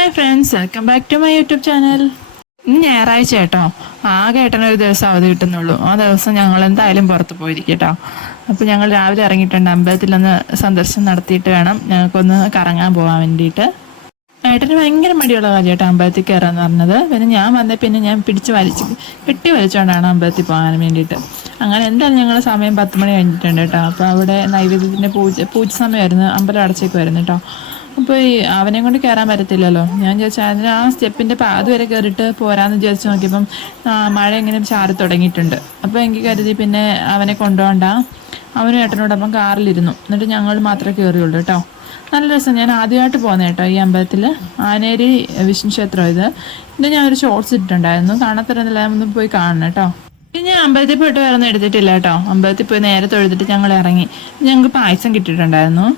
Hi friends, welcome back to my YouTube channel. ഇന്ന് ഞായറാഴ്ച കേട്ടോ. ആകെ ഏട്ടനൊരു ദിവസം അവധി കിട്ടുന്നുള്ളൂ. ആ ദിവസം ഞങ്ങൾ എന്തായാലും പുറത്ത് പോയിരിക്കും കേട്ടോ. അപ്പോൾ ഞങ്ങൾ രാവിലെ ഇറങ്ങിയിട്ടുണ്ട്. അമ്പലത്തിലൊന്ന് സന്ദർശനം നടത്തിയിട്ട് വേണം ഞങ്ങൾക്കൊന്ന് കറങ്ങാൻ പോകാൻ വേണ്ടിയിട്ട്. ഏട്ടന് ഭയങ്കര മടിയുള്ള കാര്യം കേട്ടോ അമ്പലത്തിൽ കയറാന്ന് പറഞ്ഞത്. പിന്നെ ഞാൻ വന്നേ പിന്നെ ഞാൻ കെട്ടി വലിച്ചുകൊണ്ടാണ് അമ്പലത്തിൽ പോകാൻ വേണ്ടിയിട്ട്. അങ്ങനെ എന്തായാലും ഞങ്ങൾ സമയം 10 മണി കഴിഞ്ഞിട്ടുണ്ട് കേട്ടോ. അപ്പോൾ അവിടെ നൈവേദ്യത്തിൻ്റെ പൂജ സമയമായിരുന്നു. അമ്പലം അടച്ചേക്കുമായിരുന്നു കേട്ടോ. അപ്പോൾ ഈ അവനെ കൊണ്ട് കയറാൻ പറ്റത്തില്ലല്ലോ. ഞാൻ ചോദിച്ചാൽ അതിന് ആ സ്റ്റെപ്പിൻ്റെ പാത് വരെ കയറിയിട്ട് പോരാന്ന് വിചാരിച്ച് നോക്കിയപ്പം മഴ ഇങ്ങനെ ചാറി തുടങ്ങിയിട്ടുണ്ട്. അപ്പോൾ എനിക്ക് കരുതി പിന്നെ അവനെ കൊണ്ടുപോകണ്ട, അവനും ഏട്ടനോടൊപ്പം കാറിലിരുന്നു. എന്നിട്ട് ഞങ്ങൾ മാത്രമേ കയറിയുള്ളൂ കേട്ടോ. നല്ല രസം. ഞാൻ ആദ്യമായിട്ട് പോകുന്നത് കേട്ടോ ഈ അമ്പലത്തിൽ. ആനേരി വിഷ്ണു ക്ഷേത്രം ഇത് ഞാൻ ഒരു ഷോർട്സ് ഇട്ടിട്ടുണ്ടായിരുന്നു. കാണാത്തരന്നില്ല, ഒന്ന് പോയി കാണണം കേട്ടോ. പിന്നെ ഞാൻ അമ്പലത്തിൽ പോയിട്ട് വേറെ ഒന്നും എടുത്തിട്ടില്ല കേട്ടോ. അമ്പലത്തിൽ പോയി നേരെ തൊഴുതിട്ട് ഞങ്ങൾ ഇറങ്ങി. ഞങ്ങൾക്ക് പായസം കിട്ടിയിട്ടുണ്ടായിരുന്നു.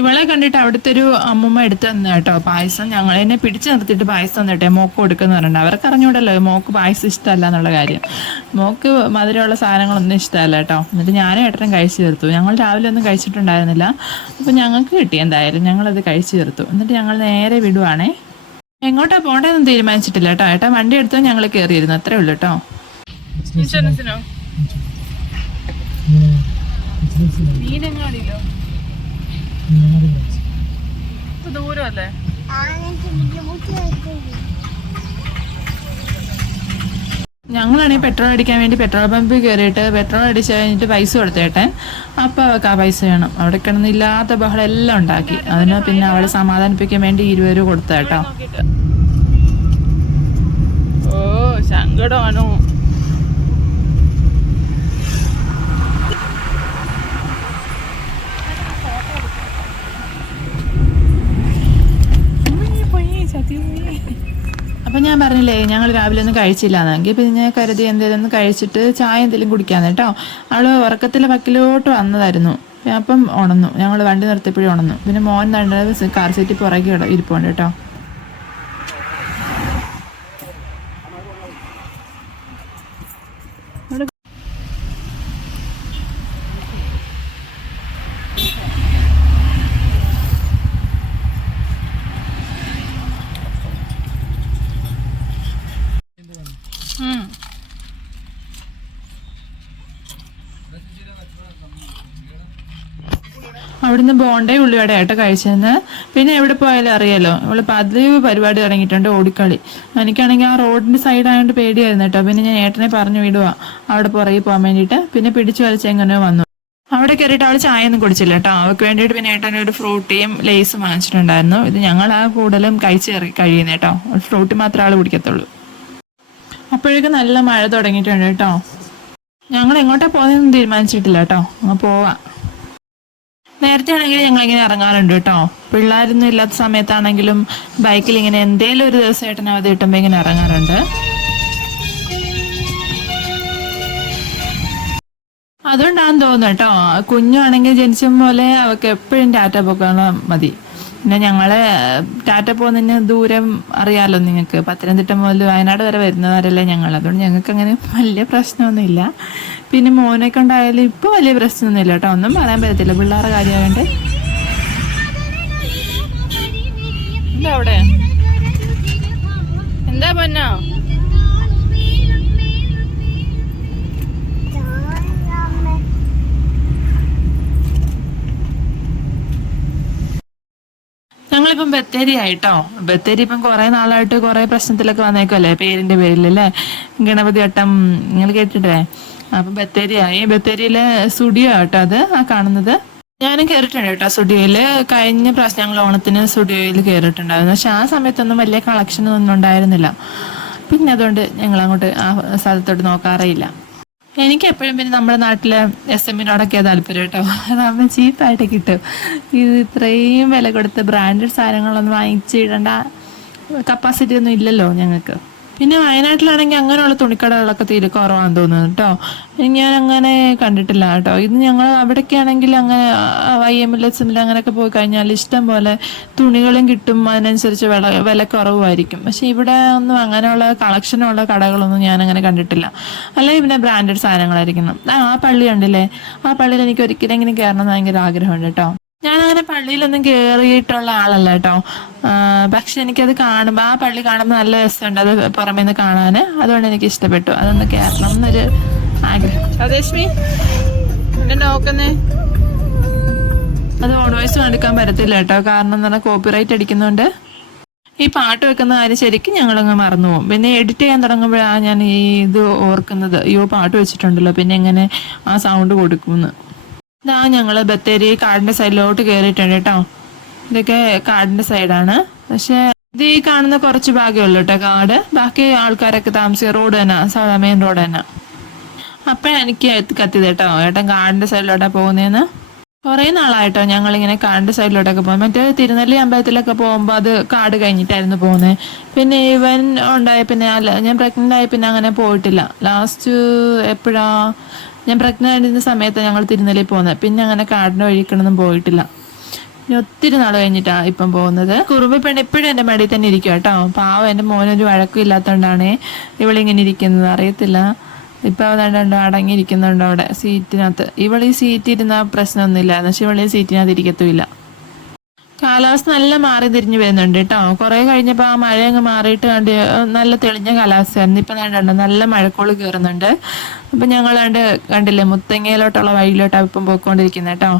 ഇവളെ കണ്ടിട്ട് അവിടുത്തെ ഒരു അമ്മൂമ്മ എടുത്തു തന്നെ കേട്ടോ പായസം. ഞങ്ങളെന്നെ പിടിച്ചു നിർത്തിയിട്ട് പായസം തന്നിട്ടെ മോക്ക് കൊടുക്കുന്ന പറഞ്ഞിട്ട്. അവർക്ക് അറിഞ്ഞൂടല്ലോ മോക്ക് പായസം ഇഷ്ടമല്ല എന്നുള്ള കാര്യം. മോക്ക് മധുരമുള്ള സാധനങ്ങളൊന്നും ഇഷ്ടമല്ല കേട്ടോ. എന്നിട്ട് ഞാനും ഏട്ടനും കഴിച്ചു തീർത്തു. ഞങ്ങൾ രാവിലെ ഒന്നും കഴിച്ചിട്ടുണ്ടായിരുന്നില്ല. അപ്പം ഞങ്ങൾക്ക് കിട്ടി എന്തായാലും. ഞങ്ങളത് കഴിച്ചു തീർത്തു. എന്നിട്ട് ഞങ്ങൾ നേരെ വിടുവാണേ. എങ്ങോട്ടാ പോകേണ്ടതെന്ന് തീരുമാനിച്ചിട്ടില്ല കേട്ടോ. ഏട്ടാ വണ്ടി എടുത്തോ ഞങ്ങൾ കയറിയിരുന്നു, അത്രേ ഉള്ളൂ കേട്ടോ. ഇൻഷുറൻസിനോ? മീനങ്ങാടിയിലോ? ദൂരമല്ലേ? ഞങ്ങളാണെങ്കിൽ പെട്രോൾ അടിക്കാൻ വേണ്ടി പെട്രോൾ പമ്പിൽ കയറിയിട്ട് പെട്രോൾ അടിച്ച് കഴിഞ്ഞിട്ട് പൈസ കൊടുത്തേട്ടെ. അപ്പം അവൾക്ക് ആ പൈസ വേണം. അവിടെ കിടന്നില്ലാത്ത ബഹളം എല്ലാം ഉണ്ടാക്കി. അതിന് പിന്നെ അവളെ സമാധാനിപ്പിക്കാൻ വേണ്ടി 20 രൂപ കൊടുത്തേട്ടോ. ഓ സങ്കടമാണോ? അപ്പം ഞാൻ പറഞ്ഞില്ലേ ഞങ്ങൾ രാവിലെ ഒന്നും കഴിച്ചില്ലാന്നെങ്കിൽ പിന്നെ കരുതി എന്തെങ്കിലും ഒന്ന് കഴിച്ചിട്ട് ചായ എന്തെങ്കിലും കുടിക്കാന്ന് കേട്ടോ. അവൾ ഉറക്കത്തിലെ വക്കിലോട്ട് വന്നതായിരുന്നു. അപ്പം ഉണന്നു. ഞങ്ങൾ വണ്ടി നിർത്തിയപ്പോഴും ഉണന്നു. പിന്നെ മോൻ തണ്ടത് കാർ സീറ്റിൽ പുറകെ ഇരിപ്പുണ്ട് കേട്ടോ. അവിടുന്ന് ബോണ്ടയും ഉള്ളിവട ആയിട്ട് കഴിച്ചെന്ന്. പിന്നെ എവിടെ പോയാലും അറിയാലോ ഇവള് പതിവ് പരിപാടി തുടങ്ങിയിട്ടുണ്ട്, ഓടിക്കളി. എനിക്കാണെങ്കിൽ ആ റോഡിന്റെ സൈഡായതുകൊണ്ട് പേടിയായിരുന്നു കേട്ടോ. പിന്നെ ഞാൻ ഏട്ടനെ പറഞ്ഞു വിടുക അവിടെ പുറകെ പോകാൻ വേണ്ടിയിട്ട്. പിന്നെ പിടിച്ചു വലിച്ച് എങ്ങനെയോ വന്നു. അവിടെ കയറിയിട്ട് അവൾ ചായ ഒന്നും കുടിച്ചില്ല കേട്ടോ. അവൾക്ക് വേണ്ടിയിട്ട് പിന്നെ ഏട്ടനെ ഒരു ഫ്രൂട്ടിയും ലേസും വാങ്ങിച്ചിട്ടുണ്ടായിരുന്നു. ഇത് ഞങ്ങൾ ആ കൂടുതലും കഴിയുന്ന കേട്ടോ. ഫ്രൂട്ടി മാത്രമേ ആൾ കുടിക്കത്തുള്ളൂ. അപ്പോഴേക്കും നല്ല മഴ തുടങ്ങിയിട്ടുണ്ട് കേട്ടോ. ഞങ്ങൾ എങ്ങോട്ടാ പോകുന്നതെന്ന് തീരുമാനിച്ചിട്ടില്ല കേട്ടോ. അങ്ങ് പോവാം. നേരത്തെ ആണെങ്കിൽ ഞങ്ങളിങ്ങനെ ഇറങ്ങാറുണ്ട് കേട്ടോ. പിള്ളേരൊന്നും ഇല്ലാത്ത സമയത്താണെങ്കിലും ബൈക്കിൽ ഇങ്ങനെ എന്തേലും ഒരു ദിവസം ഏട്ടന് അവധി കിട്ടുമ്പോൾ ഇങ്ങനെ ഇറങ്ങാറുണ്ട്. അതുകൊണ്ടാണെന്ന് തോന്നുന്നു കേട്ടോ. കുഞ്ഞാണെങ്കിൽ ജനിച്ച പോലെ അവൾക്ക് എപ്പോഴും ടാറ്റ പോക്കണം മതി. പിന്നെ ഞങ്ങള് ടാറ്റ പോകുന്നതിന് ദൂരം അറിയാലോ നിങ്ങൾക്ക്. പത്തനംതിട്ട മുതൽ വയനാട് വരെ വരുന്നവരല്ലേ ഞങ്ങൾ. അതുകൊണ്ട് ഞങ്ങൾക്ക് അങ്ങനെ വലിയ പ്രശ്നമൊന്നുമില്ല. പിന്നെ മോനെ കൊണ്ടായാലും ഇപ്പൊ വലിയ പ്രശ്നമൊന്നുമില്ല കേട്ടോ. ഒന്നും പറയാൻ പറ്റത്തില്ല, പിള്ളേരുടെ കാര്യമായോണ്ട്. എന്താ അവിടെ? എന്താ പൊന്നോ? ഞങ്ങളിപ്പം ബത്തേരി ആയിട്ടോ. ബത്തേരി ഇപ്പം കുറെ നാളായിട്ട് കുറെ പ്രശ്നത്തിലൊക്കെ വന്നേക്കുമല്ലേ പേരിന്റെ പേരിലല്ലേ. ഗണപതി വട്ടം നിങ്ങൾ കേട്ടിട്ടേ. അപ്പം ബത്തേരിയായി. ബത്തേരിയിലെ സ്റ്റുഡിയോ ആട്ടോ അത് ആ കാണുന്നത്. ഞാനും കയറിയിട്ടുണ്ട് കേട്ടോ സ്റ്റുഡിയോയില്. കഴിഞ്ഞ പ്രാവശ്യം ഞങ്ങൾ ഓണത്തിന് സ്റ്റുഡിയോയിൽ കയറിയിട്ടുണ്ടായിരുന്നു. പക്ഷെ ആ സമയത്തൊന്നും വലിയ കളക്ഷനൊന്നും ഉണ്ടായിരുന്നില്ല. പിന്നെ അതുകൊണ്ട് ഞങ്ങൾ അങ്ങോട്ട് ആ സ്ഥലത്തോട്ട് നോക്കാറേയില്ല. എനിക്ക് എപ്പോഴും പിന്നെ നമ്മുടെ നാട്ടിലെ SMനോടൊക്കെ താല്പര്യം കേട്ടോ. അതാകുമ്പോൾ ചീപ്പായിട്ട് കിട്ടും. ഇത് ഇത്രയും വില കൊടുത്ത് ബ്രാൻഡഡ് സാധനങ്ങളൊന്നും വാങ്ങിച്ചിടേണ്ട കപ്പാസിറ്റി ഒന്നും ഇല്ലല്ലോ ഞങ്ങൾക്ക്. പിന്നെ വയനാട്ടിലാണെങ്കിൽ അങ്ങനെയുള്ള തുണിക്കടകളൊക്കെ തീരെ കുറവാണെന്ന് തോന്നുന്നു കേട്ടോ. ഞാൻ അങ്ങനെ കണ്ടിട്ടില്ല കേട്ടോ. ഇത് ഞങ്ങൾ അവിടേക്ക് ആണെങ്കിൽ അങ്ങനെ YMLSമിൽ അങ്ങനെയൊക്കെ പോയി കഴിഞ്ഞാൽ ഇഷ്ടം പോലെ തുണികളും കിട്ടും. അതിനനുസരിച്ച് വില കുറവായിരിക്കും. പക്ഷെ ഇവിടെ ഒന്നും അങ്ങനെയുള്ള കളക്ഷനുള്ള കടകളൊന്നും ഞാൻ അങ്ങനെ കണ്ടിട്ടില്ല. അല്ലെങ്കിൽ പിന്നെ ബ്രാൻഡഡ് സാധനങ്ങളായിരിക്കണം. ആ പള്ളി ഉണ്ടല്ലേ, ആ പള്ളിയിൽ എനിക്ക് ഒരിക്കലെങ്കിലും കയറണം എന്ന് ഭയങ്കര ആഗ്രഹമുണ്ട് കേട്ടോ. ഞാനങ്ങനെ പള്ളിയിലൊന്നും കയറിയിട്ടുള്ള ആളല്ല കേട്ടോ. പക്ഷെ എനിക്കത് കാണുമ്പോൾ, ആ പള്ളി കാണുമ്പോൾ നല്ല രസമുണ്ട് അത് പുറമേ നിന്ന് കാണാൻ. അതുകൊണ്ട് എനിക്ക് ഇഷ്ടപ്പെട്ടു. അതൊന്ന് കയറണം എന്നൊരു ആഗ്രഹം. സ്വദേശമി എന്നെ നോക്കുന്നേ. അത് ഓൺ വോയിസ് എടുക്കാൻ പറ്റത്തില്ല കേട്ടോ, കാരണം എന്ന് പറഞ്ഞാൽ കോപ്പിറൈറ്റ് അടിക്കുന്നുണ്ട്. ഈ പാട്ട് വെക്കുന്ന കാര്യം ശരിക്കും ഞങ്ങളങ്ങ് മറന്നു പോകും. പിന്നെ എഡിറ്റ് ചെയ്യാൻ തുടങ്ങുമ്പോഴാണ് ഞാൻ ഈ ഇത് ഓർക്കുന്നത്, അയ്യോ പാട്ട് വെച്ചിട്ടുണ്ടല്ലോ, പിന്നെ എങ്ങനെ ആ സൗണ്ട് കൊടുക്കുമെന്ന്. ഇതാ ഞങ്ങൾ ബത്തേരി കാടിന്റെ സൈഡിലോട്ട് കയറിയിട്ടുണ്ട് കേട്ടോ. ഇതൊക്കെ കാടിന്റെ സൈഡാണ്. പക്ഷെ ഇത് ഈ കാണുന്ന കുറച്ച് ഭാഗമുള്ളൂ കേട്ടോ കാട്. ബാക്കി ആൾക്കാരൊക്കെ താമസിക്കുക റോഡ് തന്നെ, സാധാ മെയിൻ റോഡ് തന്നെ. അപ്പോഴാണ് എനിക്ക് കത്തിയത് കേട്ടോ, ഏട്ടൻ കാടിന്റെ സൈഡിലോട്ടാണ് പോകുന്നതെന്ന്. കുറേ നാളായിട്ടോ ഞങ്ങളിങ്ങനെ കാടിന്റെ സൈഡിലോട്ടൊക്കെ പോകും. മറ്റേ തിരുനെല്ലി അമ്പലത്തിലൊക്കെ പോകുമ്പോൾ അത് കാട് കഴിഞ്ഞിട്ടായിരുന്നു പോകുന്നത്. പിന്നെ ഇവൻ ഉണ്ടായ പിന്നെ ഞാൻ പ്രഗ്നന്റ് ആയി പിന്നെ അങ്ങനെ പോയിട്ടില്ല. ലാസ്റ്റ് എപ്പോഴാ ഞാൻ പ്രഗ്നന്റ് ആയിരുന്ന സമയത്ത് ഞങ്ങൾ തിരുനെല്ലി പോകുന്നത്. പിന്നെ അങ്ങനെ കാടിന്റെ വഴിക്കണൊന്നും പോയിട്ടില്ല. പിന്നെ ഒത്തിരി നാൾ കഴിഞ്ഞിട്ടാണ് ഇപ്പം പോകുന്നത്. കുറുമ്പ് പെണ്ണ് ഇപ്പോഴും എൻ്റെ മടിയിൽ തന്നെ ഇരിക്കും കേട്ടോ. പാവം എൻ്റെ മോനൊരു വഴക്കും ഇല്ലാത്തതുകൊണ്ടാണ് ഇവളിങ്ങനെ ഇരിക്കുന്നത്, അറിയത്തില്ല. ഇപ്പൊ അതാണ്ട് അടങ്ങിയിരിക്കുന്നുണ്ട് അവിടെ സീറ്റിനകത്ത്. ഇവളീ സീറ്റ് ഇരുന്ന പ്രശ്നമൊന്നുമില്ല, പക്ഷെ ഇവളീ സീറ്റിനകത്ത് ഇരിക്കത്തുമില്ല. കാലാവസ്ഥ നല്ല മാറി തിരിഞ്ഞു വരുന്നുണ്ട് കേട്ടോ. കുറെ കഴിഞ്ഞപ്പോൾ ആ മഴ അങ്ങ് മാറിയിട്ട് കണ്ട് നല്ല തെളിഞ്ഞ കാലാവസ്ഥയായിരുന്നു. ഇപ്പം കണ്ടോ നല്ല മഴക്കോള് കയറുന്നുണ്ട്. അപ്പം ഞങ്ങൾ കണ്ടില്ലേ മുത്തങ്ങയിലോട്ടുള്ള വഴിയിലോട്ടാണ് ഇപ്പം പോയിക്കൊണ്ടിരിക്കുന്നത് കേട്ടോ.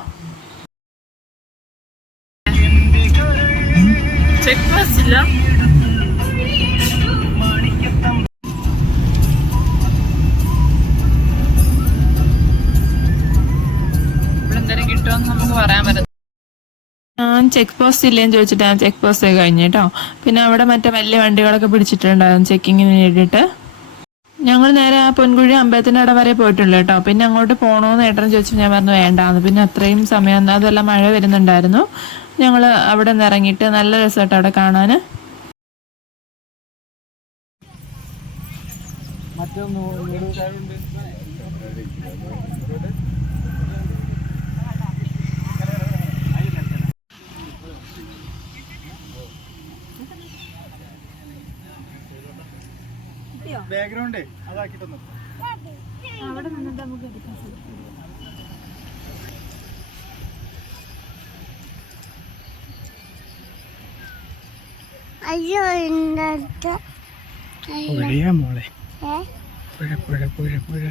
ചെക്ക് പോസ്റ്റ് ഇല്ല. കിട്ടുമെന്ന് നമുക്ക് പറയാൻ പറ്റും. ഞാൻ ചെക്ക് പോസ്റ്റ് ഇല്ലേന്ന് ചോദിച്ചിട്ട് ഞാൻ ചെക്ക് പോസ്റ്റ് ഒക്കെ കഴിഞ്ഞു കേട്ടോ. പിന്നെ അവിടെ മറ്റേ വലിയ വണ്ടികളൊക്കെ പിടിച്ചിട്ടുണ്ടായിരുന്നു ചെക്കിങ്ങിന് വേണ്ടിയിട്ട്. ഞങ്ങൾ നേരെ ആ പൊൻകുഴി അമ്പലത്തിൻ്റെ അവിടെ വരെ പോയിട്ടുണ്ട് കേട്ടോ. പിന്നെ അങ്ങോട്ട് പോകണമെന്ന് ഏട്ടൻ ചോദിച്ചു, ഞാൻ പറഞ്ഞു വേണ്ടാന്ന്. പിന്നെ അത്രയും സമയം അതെല്ലാം മഴ വരുന്നുണ്ടായിരുന്നു. ഞങ്ങൾ അവിടെ നിന്ന് ഇറങ്ങിയിട്ട് നല്ല രസമായിട്ട് അവിടെ കാണാൻ. ബാക്ക്ഗ്രൗണ്ട് അതാക്കി തന്നു. അവിടെ നിന്നിട്ട് നമുക്ക് എടുക്കാൻ സാധിക്കും. അയ്യോ മോളെ പുഴ പുഴ പുഴ പുഴ.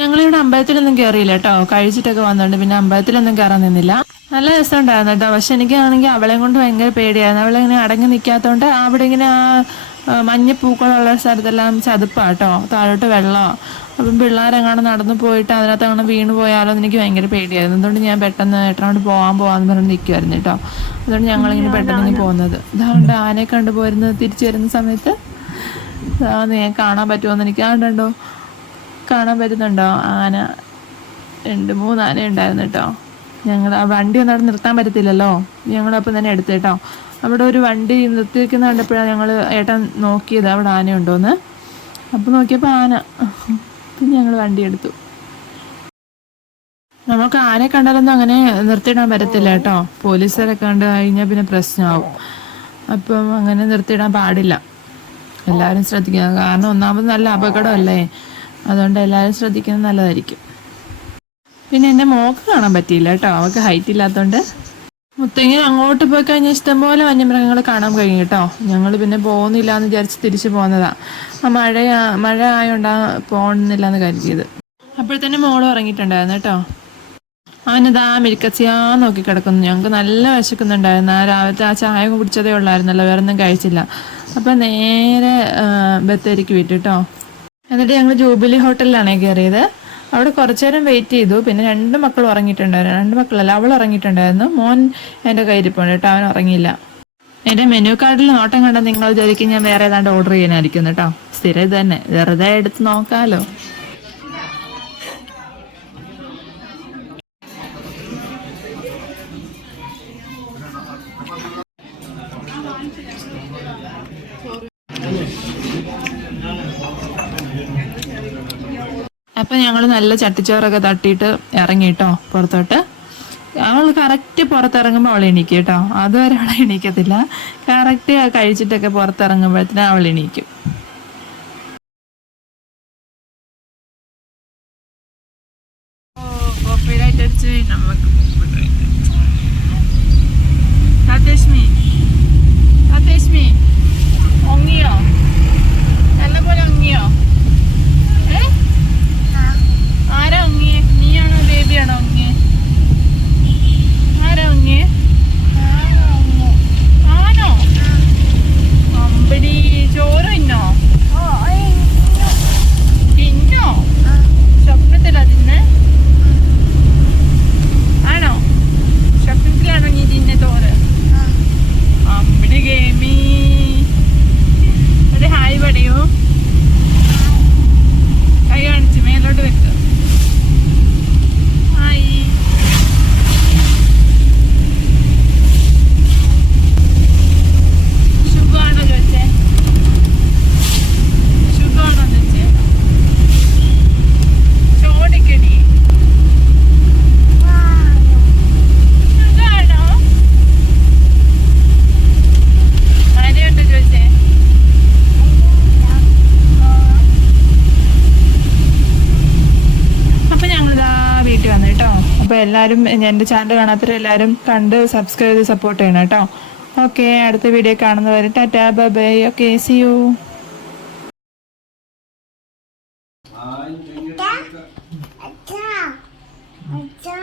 ഞങ്ങളിവിടെ അമ്പലത്തിലൊന്നും കയറിയില്ല കേട്ടോ. കഴിച്ചിട്ടൊക്കെ വന്നിട്ടുണ്ട്. പിന്നെ അമ്പലത്തിലൊന്നും കയറാൻ നിന്നില്ല. നല്ല രസമുണ്ടായിരുന്നു കേട്ടോ. പക്ഷെ എനിക്കാണെങ്കിൽ അവളെ കൊണ്ട് ഭയങ്കര പേടിയായിരുന്നു. അവളിങ്ങനെ അടങ്ങി നിൽക്കാത്തതുകൊണ്ട് അവിടെ ഇങ്ങനെ ആ മഞ്ഞ പൂക്കളുള്ള സ്ഥലത്തെല്ലാം ചതുപ്പാട്ടോ, താഴോട്ട് വെള്ളമാണ്. അപ്പം പിള്ളേരെങ്ങാണ്ട് നടന്നു പോയിട്ട് അതിനകത്ത് അങ്ങനെ വീണ് പോയാലോ എന്ന് എനിക്ക് ഭയങ്കര പേടിയായിരുന്നു. അതുകൊണ്ട് ഞാൻ പെട്ടെന്ന് ഏട്ടനോട് പോകാമെന്ന് പറഞ്ഞ് നിൽക്കുമായിരുന്നു കേട്ടോ. അതുകൊണ്ട് ഞങ്ങളിങ്ങനെ പെട്ടെന്ന് പോകുന്നത്. അതുകൊണ്ട് ആനയെ കണ്ടുപോരുന്നത് തിരിച്ചു വരുന്ന സമയത്ത് ഞാൻ കാണാൻ പറ്റുമോയെന്ന് എനിക്ക് കണ്ടോ, കാണാൻ പറ്റുന്നുണ്ടോ ആന? 2-3 ആന ഉണ്ടായിരുന്നു കേട്ടോ. ഞങ്ങൾ ആ വണ്ടി ഒന്നും അവിടെ നിർത്താൻ പറ്റത്തില്ലല്ലോ, ഞങ്ങളപ്പം തന്നെ എടുത്തു കേട്ടോ. അവിടെ ഒരു വണ്ടി നിർത്തി വെക്കുന്ന കണ്ടപ്പോഴാണ് ഞങ്ങൾ ഏട്ടൻ നോക്കിയത് അവിടെ ആനയുണ്ടോയെന്ന്. അപ്പം നോക്കിയപ്പോൾ ആന. പിന്നെ ഞങ്ങൾ വണ്ടി എടുത്തു. നമുക്ക് ആനയെ കണ്ടാലൊന്നും അങ്ങനെ നിർത്തിയിടാൻ പറ്റത്തില്ല കേട്ടോ. പോലീസുകാരൊക്കെ കണ്ടു കഴിഞ്ഞാൽ പിന്നെ പ്രശ്നമാവും. അപ്പം അങ്ങനെ നിർത്തിയിടാൻ പാടില്ല. എല്ലാവരും ശ്രദ്ധിക്കുക, കാരണം ഒന്നാമത് നല്ല അപകടമല്ലേ. അതുകൊണ്ട് എല്ലാവരും ശ്രദ്ധിക്കുന്നത് നല്ലതായിരിക്കും. പിന്നെ എൻ്റെ മോക്ക് കാണാൻ പറ്റിയില്ല കേട്ടോ, അവൾക്ക് ഹൈറ്റ് ഇല്ലാത്തതുകൊണ്ട്. മുത്തങ്ങ അങ്ങോട്ട് പോയി കഴിഞ്ഞാൽ ഇഷ്ടംപോലെ വന്യമൃഗങ്ങൾ കാണാൻ കഴിയും കേട്ടോ. ഞങ്ങൾ പിന്നെ പോകുന്നില്ല എന്ന് വിചാരിച്ച് തിരിച്ചു പോകുന്നതാണ്. ആ മഴ ആയതുകൊണ്ടാണ് പോകുന്നില്ല എന്ന് കരുതിയത്. അപ്പോഴത്തന്നെ മോള് ഉറങ്ങിയിട്ടുണ്ടായിരുന്നു കേട്ടോ. അവനതാ മിരിക്കച്ചിയാ നോക്കി കിടക്കുന്നു. ഞങ്ങൾക്ക് നല്ല വിശക്കുന്നുണ്ടായിരുന്നു. ആ രാവിലത്തെ ആ ചായ കുടിച്ചതേ ഉള്ളായിരുന്നല്ലോ, വേറെ ഒന്നും കഴിച്ചില്ല. അപ്പം നേരെ ബത്തേരിക്ക് വിട്ടു കേട്ടോ. എന്നിട്ട് ഞങ്ങൾ ജൂബിലി ഹോട്ടലിലാണ് കയറിയത്. അവിടെ കുറച്ചു നേരം വെയിറ്റ് ചെയ്തു. പിന്നെ 2 മക്കൾ ഉറങ്ങിയിട്ടുണ്ടായിരുന്നു. 2 മക്കളല്ല, അവൾ ഉറങ്ങിയിട്ടുണ്ടായിരുന്നു. മോൻ എൻ്റെ കയ്യിരിപ്പുണ്ട് കേട്ടോ, അവൻ ഉറങ്ങിയില്ല. എന്റെ മെനു കാർഡിൽ നോട്ടം കണ്ട നിങ്ങൾ വിചാരിക്കും ഞാൻ വേറെ ഏതാണ്ട് ഓർഡർ ചെയ്യാനായിരിക്കും കേട്ടോ. സ്ഥിരം ഇത് തന്നെ, വെറുതെ എടുത്ത് നോക്കാലോ. അപ്പൊ ഞങ്ങൾ നല്ല ചട്ടിച്ചോറൊക്കെ തട്ടിയിട്ട് ഇറങ്ങിട്ടോ പുറത്തോട്ട്. അവൾ കറക്റ്റ് പുറത്തിറങ്ങുമ്പോൾ അവൾ എണീക്കും കേട്ടോ. അതുവരെ അവൾ എണീക്കത്തില്ല. കറക്റ്റ് കഴിച്ചിട്ടൊക്കെ പുറത്തിറങ്ങുമ്പോഴത്തേനും അവൾ എണീക്കും. ഒങ്ങിയോ? നല്ലപോലെ ഒങ്ങിയോ? ആരാ ഒങ്ങിയേ? നീയാണോ ബേബിയാണോ ഒങ്ങിയേ? ആരാ ഒങ്ങിയേ? ആണോ? അമ്പടി, ചോറ് തിന്നോ? തിന്നോ? സ്വപ്നത്തിലാ തിന്നെ? ആണോ? സ്വപ്നത്തിലാണോ നീ തിന്നെ ചോറ്? അമ്പടി ഗെയിമി. ഒരു ഹായ് പറയൂ. കൈ കാണിച്ച് മേലോട്ട് വെക്ക്. ഹായ്. സുഖമാണോ ചോദിച്ചേ? സുഖമാണോ ചോദിച്ചേ? ചോദിക്കടി. സുഖമാണോ? ആരെയുണ്ട് ചോദിച്ചേ? അപ്പൊ ഞങ്ങളിതാ വീട്ടിൽ വന്നു കേട്ടോ. അപ്പൊ എല്ലാവരും എൻ്റെ ചാനൽ കാണാത്തവർ എല്ലാവരും കണ്ട് സബ്സ്ക്രൈബ് ചെയ്ത് സപ്പോർട്ട് ചെയ്യണം കേട്ടോ. ഓക്കെ, അടുത്ത വീഡിയോ കാണുന്നവരെ tata bye bye. Okay, see you. അച്ഛാ അച്ഛാ